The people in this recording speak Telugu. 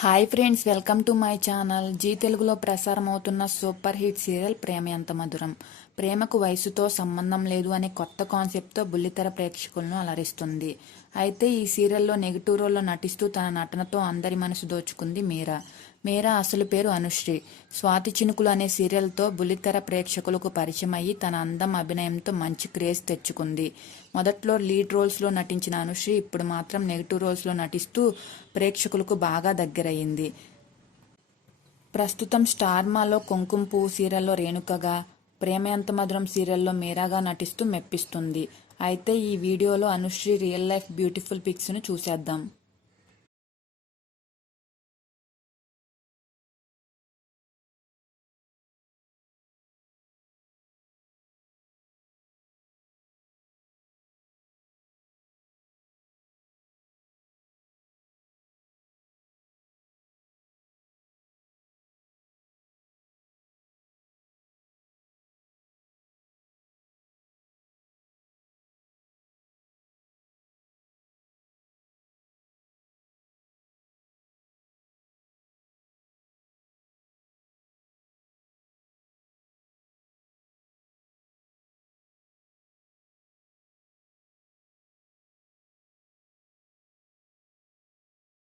Hi friends, welcome to my channel. Zee తెలుగులో ప్రసారం అవుతున్న సూపర్ హిట్ సీరియల్ ప్రేమ ఎంత మధురం. ప్రేమకు వయసుతో సంబంధం లేదు అనే కొత్త కాన్సెప్ట్తో బుల్లితెర ప్రేక్షకులను అలరిస్తుంది. అయితే ఈ సీరియల్లో నెగిటివ్ రోల్లో నటిస్తూ తన నటనతో అందరి మనసు దోచుకుంది మీరా. మీరా అసలు పేరు అనుశ్రీ. స్వాతి చినుకులు అనే సీరియల్తో బుల్లితెర ప్రేక్షకులకు పరిచయం అయ్యి తన అందం, అభినయంతో మంచి క్రేజ్ తెచ్చుకుంది. మొదట్లో లీడ్ రోల్స్లో నటించిన అనుశ్రీ ఇప్పుడు మాత్రం నెగిటివ్ రోల్స్లో నటిస్తూ ప్రేక్షకులకు బాగా దగ్గరయ్యింది. ప్రస్తుతం స్టార్మాలో కుంకుమ పువ్వు సీరియల్లో రేణుకగా, ప్రేమ ఎంత మధురం సీరియల్లో మీరాగా నటిస్తూ మెప్పిస్తుంది. అయితే ఈ వీడియోలో అనుశ్రీ రియల్ లైఫ్ బ్యూటిఫుల్ పిక్స్ను చూసేద్దాం.